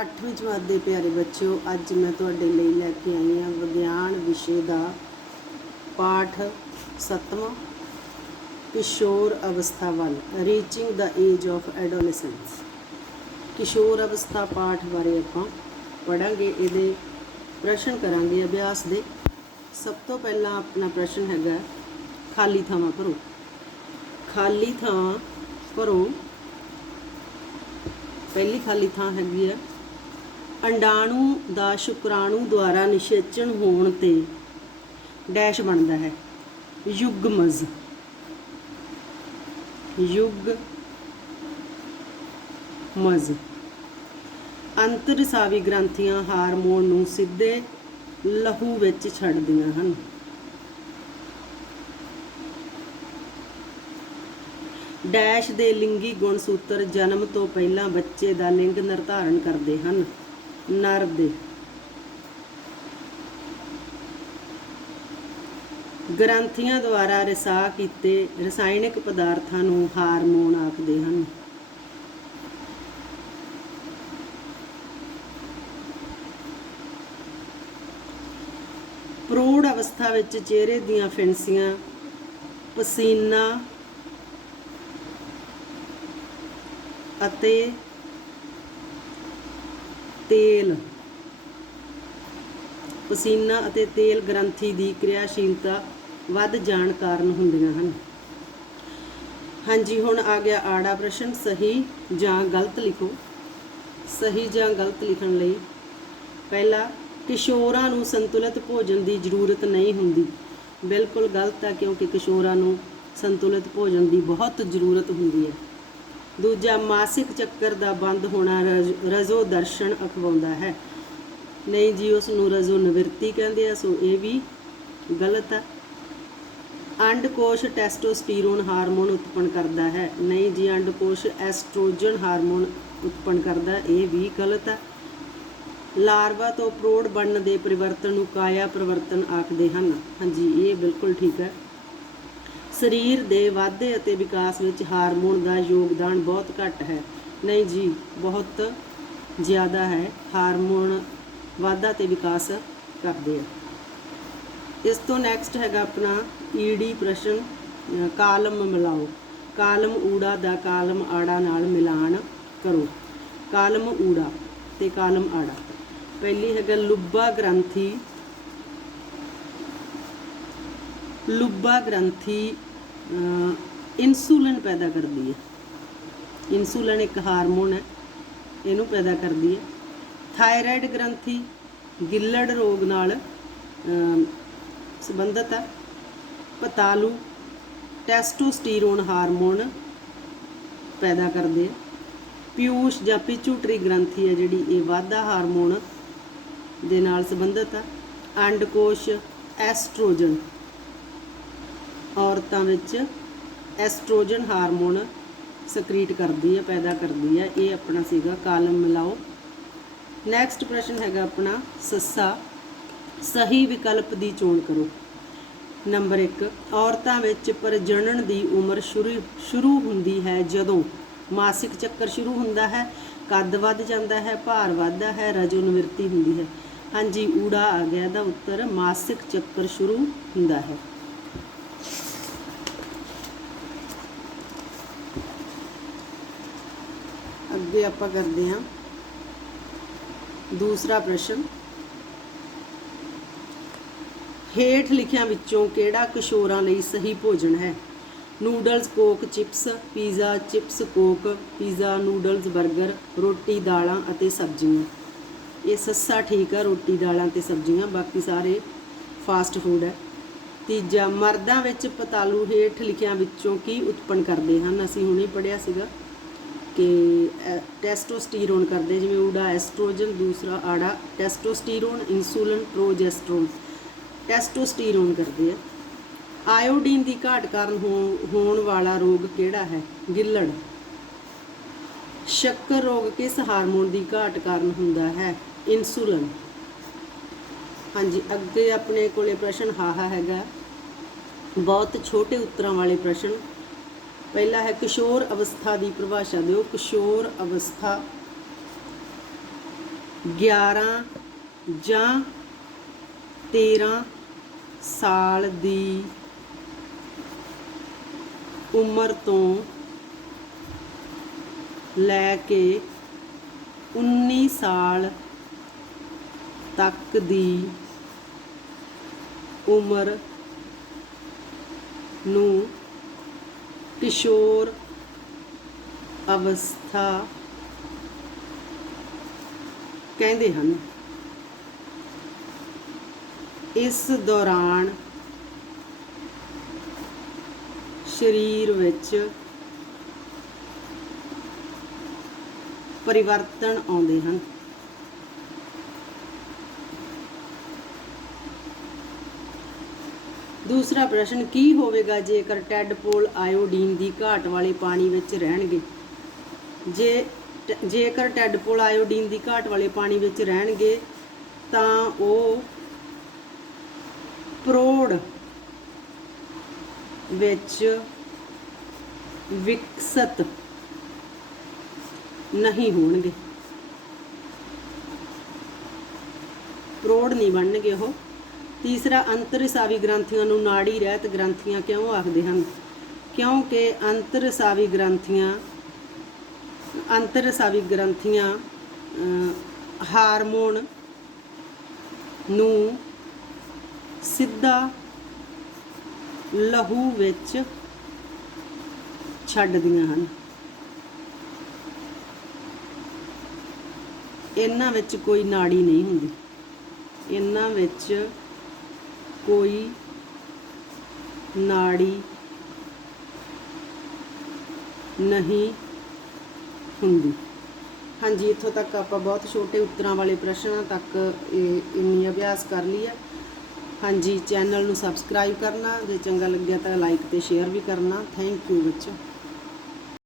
ਅੱਠਵੀਂ ਜਮਾਤ ਦੇ ਪਿਆਰੇ ਬੱਚਿਓ, ਅੱਜ ਮੈਂ ਤੁਹਾਡੇ ਲਈ ਲੈ ਕੇ ਆਈ ਹਾਂ ਵਿਗਿਆਨ ਵਿਸ਼ੇ ਦਾ ਪਾਠ 7ਵਾਂ ਕਿਸ਼ੋਰ ਅਵਸਥਾ ਵੱਲ ਰੀਚਿੰਗ ਦਾ ਏਜ ਆਫ ਐਡੋਲੈਸੈਂਸ ਕਿਸ਼ੋਰ ਅਵਸਥਾ ਪਾਠ ਬਾਰੇ ਆਪਾਂ ਪੜਾਂਗੇ ਇਹਦੇ ਪ੍ਰਸ਼ਨ ਕਰਾਂਗੇ ਅਭਿਆਸ ਦੇ। ਸਭ ਤੋਂ ਪਹਿਲਾਂ ਆਪਣਾ ਪ੍ਰਸ਼ਨ ਹੈਗਾ, ਖਾਲੀ ਥਾਵਾਂ ਭਰੋ। ਖਾਲੀ ਥਾਂ ਭਰੋ। ਪਹਿਲੀ ਖਾਲੀ ਥਾਂ ਹੈਗੀ ਆ ਅੰਡਾਣੂ ਦਾ ਸ਼ੁਕਰਾਣੂ ਦੁਆਰਾ ਨਿਸ਼ੇਚਣ ਹੋਣ ਤੇ ਡੈਸ਼ ਬਣਦਾ ਹੈ। ਯੁਗਮਜ਼। ਯੁਗ ਮਜ਼ ਅੰਤਰਸਾਵੀ ਗ੍ਰੰਥੀਆਂ ਹਾਰਮੋਨ ਨੂੰ ਸਿੱਧੇ ਲਹੂ ਵਿੱਚ ਛੱਡਦੀਆਂ ਹਨ। ਡੈਸ਼ ਦੇ ਲਿੰਗੀ ਗੁਣਸੂਤਰ ਜਨਮ ਤੋਂ ਪਹਿਲਾਂ ਬੱਚੇ ਦਾ ਲਿੰਗ ਨਿਰਧਾਰਨ ਕਰਦੇ ਹਨ। ਨਰ ਦੇ ਗ੍ਰੰਥੀਆਂ ਦੁਆਰਾ ਰਿਸਾਅ ਕੀਤੇ ਰਸਾਇਣਿਕ ਪਦਾਰਥਾਂ ਨੂੰ ਹਾਰਮੋਨ ਆਖਦੇ ਹਨ। ਪ੍ਰੌੜ ਅਵਸਥਾ ਵਿੱਚ ਚਿਹਰੇ ਦੀਆਂ ਫਿੰਸੀਆਂ ਪਸੀਨਾ ਅਤੇ ਤੇਲ। ਪਸੀਨਾ ਅਤੇ ਤੇਲ ਗ੍ਰੰਥੀ ਦੀ ਕਿਰਿਆਸ਼ੀਲਤਾ ਵੱਧ ਜਾਣ ਕਾਰਨ ਹੁੰਦੀਆਂ ਹਨ। ਹਾਂਜੀ, ਹੁਣ ਆ ਗਿਆ ਆੜਾ ਪ੍ਰਸ਼ਨ, ਸਹੀ ਜਾਂ ਗਲਤ ਲਿਖੋ। ਸਹੀ ਜਾਂ ਗਲਤ ਲਿਖਣ ਲਈ ਪਹਿਲਾ ਕਿਸ਼ੋਰਾਂ ਨੂੰ ਸੰਤੁਲਿਤ ਭੋਜਨ ਦੀ ਜ਼ਰੂਰਤ ਨਹੀਂ ਹੁੰਦੀ। ਬਿਲਕੁਲ ਗਲਤ ਹੈ ਕਿਉਂਕਿ ਕਿਸ਼ੋਰਾਂ ਨੂੰ ਸੰਤੁਲਿਤ ਭੋਜਨ ਦੀ ਬਹੁਤ ਜ਼ਰੂਰਤ ਹੁੰਦੀ ਹੈ। ਦੂਜਾ ਮਾਸਿਕ ਚੱਕਰ ਦਾ ਬੰਦ ਹੋਣਾ ਰਜ- ਰਜੋ ਦਰਸ਼ਨ ਅਖਵਾਉਂਦਾ ਹੈ। ਨਹੀਂ ਜੀ ਉਸ ਨੂੰ ਰਜੋ ਨਿਵਰਤੀ ਕਹਿੰਦੇ ਆ, ਸੋ ਇਹ ਵੀ ਗਲਤ ਹੈ ਅੰਡਕੋਸ਼ ਟੈਸਟੋਸਟੀਰੋਨ ਹਾਰਮੋਨ ਉਤਪੰਨ ਕਰਦਾ ਹੈ। ਨਹੀਂ ਜੀ ਅੰਡਕੋਸ਼ ਐਸਟ੍ਰੋਜਨ ਹਾਰਮੋਨ ਉਤਪੰਨ ਕਰਦਾ, ਇਹ ਵੀ ਗਲਤ ਹੈ ਲਾਰਵਾ ਤੋਂ ਪ੍ਰੋੜ ਬਣਨ ਦੇ ਪਰਿਵਰਤਨ ਨੂੰ ਕਾਇਆ ਪਰਿਵਰਤਨ ਆਖਦੇ ਹਨ। ਹਾਂਜੀ, ਇਹ ਬਿਲਕੁਲ ਠੀਕ ਹੈ। ਸਰੀਰ ਦੇ ਵਾਧੇ ਅਤੇ ਵਿਕਾਸ ਵਿੱਚ ਹਾਰਮੋਨ ਦਾ ਯੋਗਦਾਨ ਬਹੁਤ ਘੱਟ ਹੈ। ਨਹੀਂ ਜੀ, ਬਹੁਤ ਜ਼ਿਆਦਾ ਹੈ। ਹਾਰਮੋਨ ਵਾਧਾ ਤੇ ਵਿਕਾਸ ਕਰਦੇ ਆ। ਇਸ ਤੋਂ ਨੈਕਸਟ ਹੈਗਾ ਆਪਣਾ ਈਡੀ ਪ੍ਰਸ਼ਨ ਕਾਲਮ ਮਿਲਾਓ। ਕਾਲਮ ਊੜਾ ਦਾ ਕਾਲਮ ਆੜਾ ਨਾਲ ਮਿਲਾਨ ਕਰੋ। ਕਾਲਮ ਊੜਾ ਤੇ ਕਾਲਮ ਆੜਾ। ਪਹਿਲੀ ਹੈਗਾ ਲੁੱਬਾ ਗ੍ਰੰਥੀ। ਲੁੱਬਾ ਗ੍ਰੰਥੀ ਇਨਸੂਲਿਨ ਪੈਦਾ ਕਰਦੀ ਹੈ। ਇਨਸੂਲਿਨ ਇੱਕ ਹਾਰਮੋਨ ਹੈ ਇਹਨੂੰ ਪੈਦਾ ਕਰਦੀ ਹੈ। ਥਾਇਰਾਇਡ ਗ੍ਰੰਥੀ ਗਿੱਲੜ ਰੋਗ ਨਾਲ ਅ, ਸੰਬੰਧਿਤ ਹੈ। ਪਤਾਲੂ ਟੈਸਟੋਸਟੀਰੋਨ ਹਾਰਮੋਨ ਪੈਦਾ ਕਰਦੇ ਆ ਪਿਊਸ਼ ਜਾਂ ਪਿਚੂਟਰੀ ਗ੍ਰੰਥੀ ਹੈ ਜਿਹੜੀ ਇਹ ਵਾਧਾ ਹਾਰਮੋਨ ਦੇ ਨਾਲ ਸੰਬੰਧਿਤ ਹੈ। ਅੰਡਕੋਸ਼ ਐਸਟ੍ਰੋਜਨ ਔਰਤਾਂ ਵਿੱਚ ਐਸਟ੍ਰੋਜਨ ਹਾਰਮੋਨ ਸਕਰੀਟ ਕਰਦੀ ਹੈ ਪੈਦਾ ਕਰਦੀ ਹੈ ਇਹ ਆਪਣਾ ਸੀਗਾ, ਕਾਲਮ ਮਿਲਾਓ। ਨੈਕਸਟ ਪ੍ਰਸ਼ਨ ਹੈਗਾ ਆਪਣਾ, ਸੱਸਾ, ਸਹੀ ਵਿਕਲਪ ਦੀ ਚੋਣ ਕਰੋ। ਨੰਬਰ 1 ਔਰਤਾਂ ਵਿੱਚ ਪ੍ਰਜਨਨ ਦੀ ਉਮਰ ਸ਼ੁਰੂ ਸ਼ੁਰੂ ਹੁੰਦੀ ਹੈ ਜਦੋਂ ਮਾਸਿਕ ਚੱਕਰ ਸ਼ੁਰੂ ਹੁੰਦਾ ਹੈ, ਕੱਦ ਵੱਧ ਜਾਂਦਾ ਹੈ, ਭਾਰ ਵੱਧਦਾ ਹੈ, ਰਜੋ ਨਿਵਰਤੀ ਹੁੰਦੀ ਹੈ। ਹਾਂਜੀ, ਊੜਾ ਆ ਗਿਆ ਦਾ ਉੱਤਰ, ਮਾਸਿਕ ਚੱਕਰ ਸ਼ੁਰੂ ਹੁੰਦਾ ਹੈ। ਅੱਗੇ ਆਪਾਂ ਕਰਦੇ ਹਾਂ। ਦੂਸਰਾ ਪ੍ਰਸ਼ਨ। ਹੇਠ ਲਿਖਿਆਂ ਵਿੱਚੋਂ ਕਿਹੜਾ ਕਿਸ਼ੋਰਾਂ ਲਈ ਸਹੀ ਭੋਜਨ ਹੈ? Noodles, coke, chips, pizza, chips, coke, pizza, noodles 버ਗਰ ਰੋਟੀ, ਦਾਲਾਂ ਅਤੇ ਸਬਜ਼ੀਆਂ। ਇਹ ਸੱਸਾ ਠੀਕ ਹੈ ਰੋਟੀ, ਦਾਲਾਂ ਤੇ ਸਬਜ਼ੀਆਂ, ਬਾਕੀ ਸਾਰੇ ਫਾਸਟ ਫੂਡ ਹੈ। ਤੀਜਾ, ਮਰਦਾਂ ਵਿੱਚ ਪਤਾਲੂ ਹੇਠ ਲਿਖਿਆਂ ਵਿੱਚੋਂ ਕੀ ਉਤਪਨ ਕਰਦੇ ਹਨ? ਅਸੀਂ ਹੁਣੇ ਪੜਿਆ ਸੀਗਾ। ਕਿ ਟੈਸਟੋਸਟੀਰੋਨ ਕਰਦੇ, ਜਿਵੇਂ ਊੜਾ ਐਸਟ੍ਰੋਜਨ ਦੂਸਰਾ ਆੜਾ ਟੈਸਟੋਸਟੀਰੋਨ ਇਨਸੂਲਿਨ ਪ੍ਰੋਜੈਸਟਰੋਨ ਟੈਸਟੋਸਟੀਰੋਨ ਕਰਦੇ ਆ। ਆਇਓਡੀਨ ਦੀ ਘਾਟ ਕਾਰਨ ਹੋ- ਹੋਣ ਵਾਲਾ ਰੋਗ ਕਿਹੜਾ ਹੈ? ਗਿੱਲੜ। ਸ਼ੱਕਰ ਰੋਗ ਕਿਸ ਹਾਰਮੋਨ ਦੀ ਘਾਟ ਕਾਰਨ ਹੁੰਦਾ ਹੈ? ਇਨਸੂਲਿਨ ਹਾਂਜੀ, ਅੱਗੇ ਆਪਣੇ ਕੋਲੇ ਪ੍ਰਸ਼ਨ ਹਾਹਾ ਹੈਗਾ। ਬਹੁਤ ਛੋਟੇ ਉੱਤਰਾਂ ਵਾਲੇ ਪ੍ਰਸ਼ਨ। ਪਹਿਲਾ ਹੈ ਕਿਸ਼ੋਰ ਅਵਸਥਾ ਦੀ ਪਰਿਭਾਸ਼ਾ ਦਿਓ। ਕਿਸ਼ੋਰ ਅਵਸਥਾ 11 ਜਾਂ 13 ਸਾਲ ਦੀ ਉਮਰ ਤੋਂ ਲੈ ਕੇ 19 ਸਾਲ ਤੱਕ ਦੀ ਉਮਰ ਨੂੰ ਕਿਸ਼ੋਰ ਅਵਸਥਾ ਕਹਿੰਦੇ ਹਨ। ਇਸ ਦੌਰਾਨ ਸਰੀਰ ਵਿੱਚ ਪਰਿਵਰਤਨ ਆਉਂਦੇ ਹਨ। ਦੂਸਰਾ ਪ੍ਰਸ਼ਨ, ਕੀ ਹੋਵੇਗਾ ਜੇਕਰ ਟੈਡਪੋਲ ਆਇਓਡੀਨ ਦੀ ਘਾਟ ਵਾਲੇ ਪਾਣੀ ਵਿੱਚ ਰਹਿਣਗੇ? ਜੇ ਜੇਕਰ ਟੈਡਪੋਲ ਆਇਓਡੀਨ ਦੀ ਘਾਟ ਵਾਲੇ ਪਾਣੀ ਵਿੱਚ ਰਹਿਣਗੇ, ਤਾਂ ਉਹ ਪ੍ਰੋੜ ਵਿੱਚ ਵਿਕਸਤ ਨਹੀਂ ਹੋਣਗੇ। ਪ੍ਰੋੜ ਨਹੀਂ ਬਣਨਗੇ ਉਹ। ਤੀਸਰਾ ਅੰਤਰਸਾਵੀ ਗ੍ਰੰਥੀਆਂ ਨੂੰ ਨਾੜੀ ਰਹਿਤ ਗ੍ਰੰਥੀਆਂ ਕਿਉਂ ਆਖਦੇ ਹਨ? ਕਿਉਂਕਿ ਅੰਤਰਸਾਵੀ ਗ੍ਰੰਥੀਆਂ ਅੰਤਰਸਾਵੀ ਗ੍ਰੰਥੀਆਂ ਹਾਰਮੋਨ ਨੂੰ ਸਿੱਧਾ ਲਹੂ ਵਿੱਚ ਛੱਡਦੀਆਂ ਹਨ। ਇਹਨਾਂ ਵਿੱਚ ਕੋਈ ਨਾੜੀ ਨਹੀਂ ਹੁੰਦੀ। ਇਹਨਾਂ ਵਿੱਚ ਕੋਈ ਨਾੜੀ ਨਹੀਂ ਹੁੰਦੀ। ਹਾਂਜੀ, ਇੱਥੋਂ ਤੱਕ ਆਪਾਂ ਬਹੁਤ ਛੋਟੇ ਉੱਤਰਾਂ ਵਾਲੇ ਪ੍ਰਸ਼ਨਾਂ ਤੱਕ ਇਹ ਇੰਨੀ ਅਭਿਆਸ ਕਰ ਲਈ ਹੈ। ਹਾਂਜੀ, ਚੈਨਲ ਨੂੰ ਸਬਸਕ੍ਰਾਈਬ ਕਰਨਾ, ਜੇ ਚੰਗਾ ਲੱਗਿਆ ਤਾਂ ਲਾਈਕ ਤੇ ਸ਼ੇਅਰ ਵੀ ਕਰਨਾ। ਥੈਂਕ ਯੂ ਬੱਚੋ